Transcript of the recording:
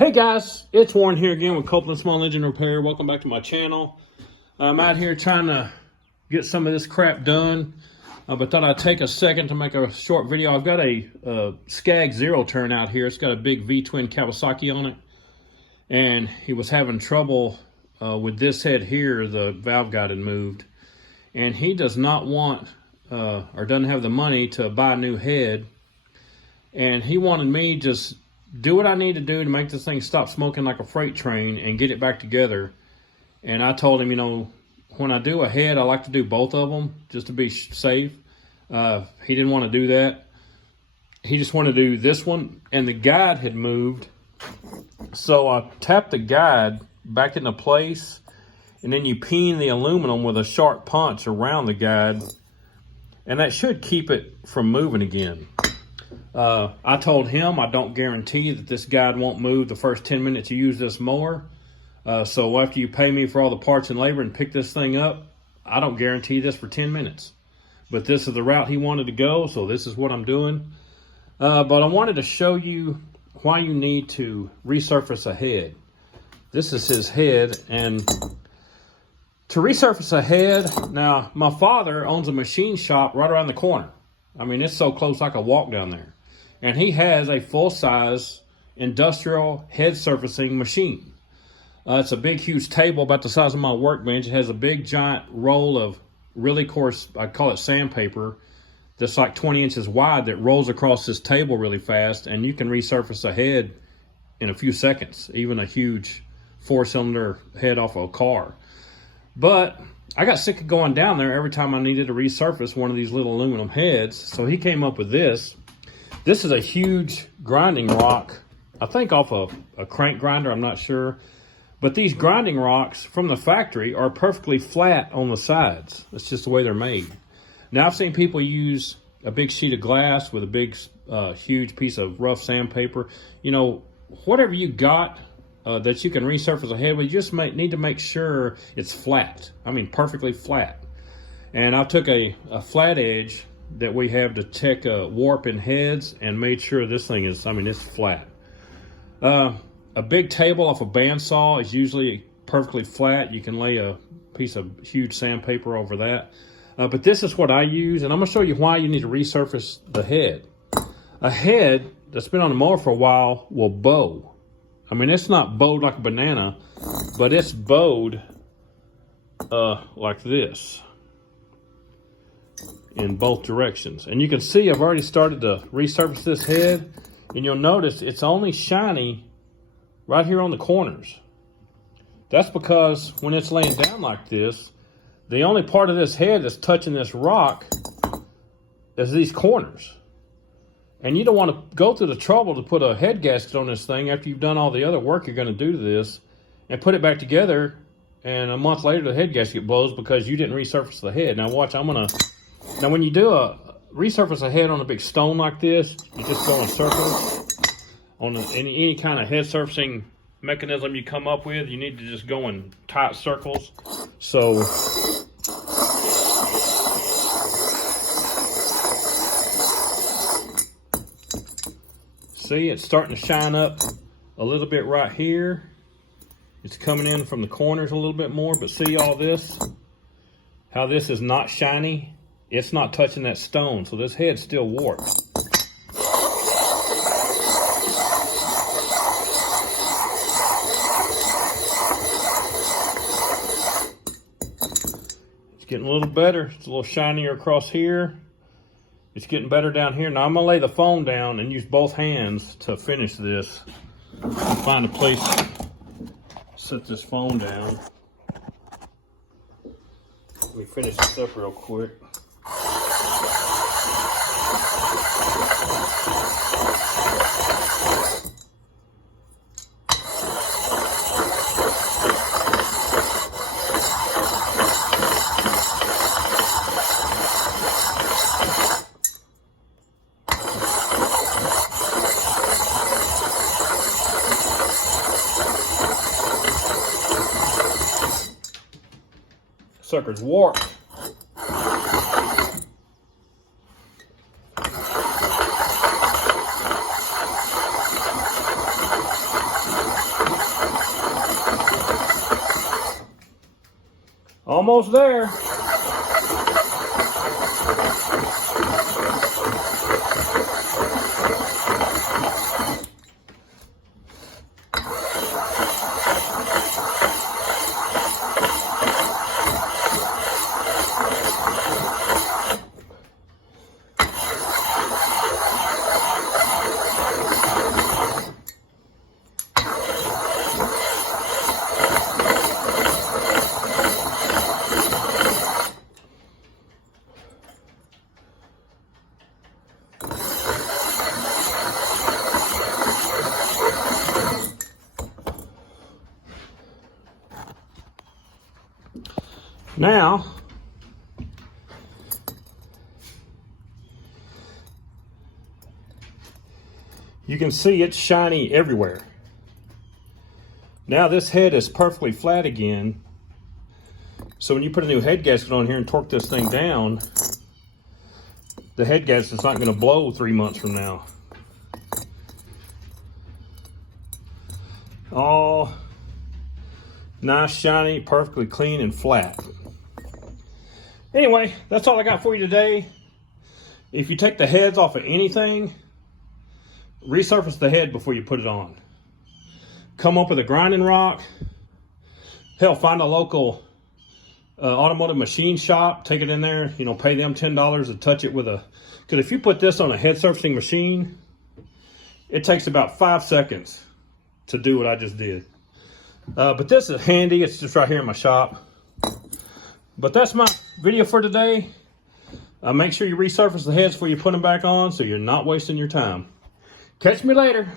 Hey guys, it's Warren here again with Copeland Small Engine Repair. Welcome back to my channel. I'm out here trying to get some of this crap done, but thought I'd take a second to make a short video. I've got a Skag Zero turn out here. It's got a big V-twin Kawasaki on it, and he was having trouble with this head here. The valve guide had moved, and he does not want or doesn't have the money to buy a new head, and he wanted me just do what I need to do to make this thing stop smoking like a freight train and get it back together. And I told him, you know, when I do a head, I like to do both of them just to be safe. He didn't want to do that. He just wanted to do this one, and the guide had moved. So I tapped the guide back into place, and then you peen the aluminum with a sharp punch around the guide, and that should keep it from moving again. I told him I don't guarantee that this guide won't move the first 10 minutes you use this mower. So after you pay me for all the parts and labor and pick this thing up, I don't guarantee this for 10 minutes. But this is the route he wanted to go, so this is what I'm doing. But I wanted to show you why you need to resurface a head. This is his head, and to resurface a head, now my father owns a machine shop right around the corner. I mean, it's so close I could walk down there. And he has a full-size industrial head surfacing machine. It's a big, huge table about the size of my workbench. It has a big, giant roll of really coarse, I call it sandpaper, that's like 20 inches wide that rolls across this table really fast, and you can resurface a head in a few seconds, even a huge 4-cylinder head off of a car. But I got sick of going down there every time I needed to resurface one of these little aluminum heads, so he came up with this. This is a huge grinding rock, I think off of a crank grinder, I'm not sure. But these grinding rocks from the factory are perfectly flat on the sides. That's just the way they're made. Now, I've seen people use a big sheet of glass with a big, huge piece of rough sandpaper. You know, whatever you got that you can resurface a head with, you just need to make sure it's flat. I mean, perfectly flat. And I took a flat edge that we have to check warp in heads and made sure this thing is, I mean, it's flat. A big table off a bandsaw is usually perfectly flat. You can lay a piece of huge sandpaper over that. But this is what I use, and I'm gonna show you why you need to resurface the head. A head that's been on the mower for a while will bow. I mean, it's not bowed like a banana, but it's bowed like this in both directions. And you can see I've already started to resurface this head, and you'll notice it's only shiny right here on the corners. That's because when it's laying down like this, the only part of this head that's touching this rock is these corners. And you don't want to go through the trouble to put a head gasket on this thing after you've done all the other work you're going to do to this and put it back together, and a month later the head gasket blows because you didn't resurface the head. Now watch, now when you do resurface a head on a big stone like this, you just go in circles. On any kind of head surfacing mechanism you come up with, you need to just go in tight circles. So see, it's starting to shine up a little bit right here. It's coming in from the corners a little bit more, but see all this? How this is not shiny? It's not touching that stone, so this head's still warped. Getting a little better. It's a little shinier across here. It's getting better down here. Now I'm gonna lay the phone down and use both hands to finish this. Find a place to set this phone down. Let me finish this up real quick. Sucker's warped. Almost there. Now, you can see it's shiny everywhere. Now this head is perfectly flat again. So when you put a new head gasket on here and torque this thing down, the head gasket's not going to blow 3 months from now. All nice, shiny, perfectly clean and flat. Anyway, that's all I got for you today. If you take the heads off of anything, resurface the head before you put it on. Come up with a grinding rock. Hell, find a local automotive machine shop, take it in there, you know, pay them $10 to touch it with a, because if you put this on a head surfacing machine, it takes about 5 seconds to do what I just did. But this is handy. It's just right here in my shop. But that's my video for today. Make sure you resurface the heads before you put them back on so you're not wasting your time. Catch me later.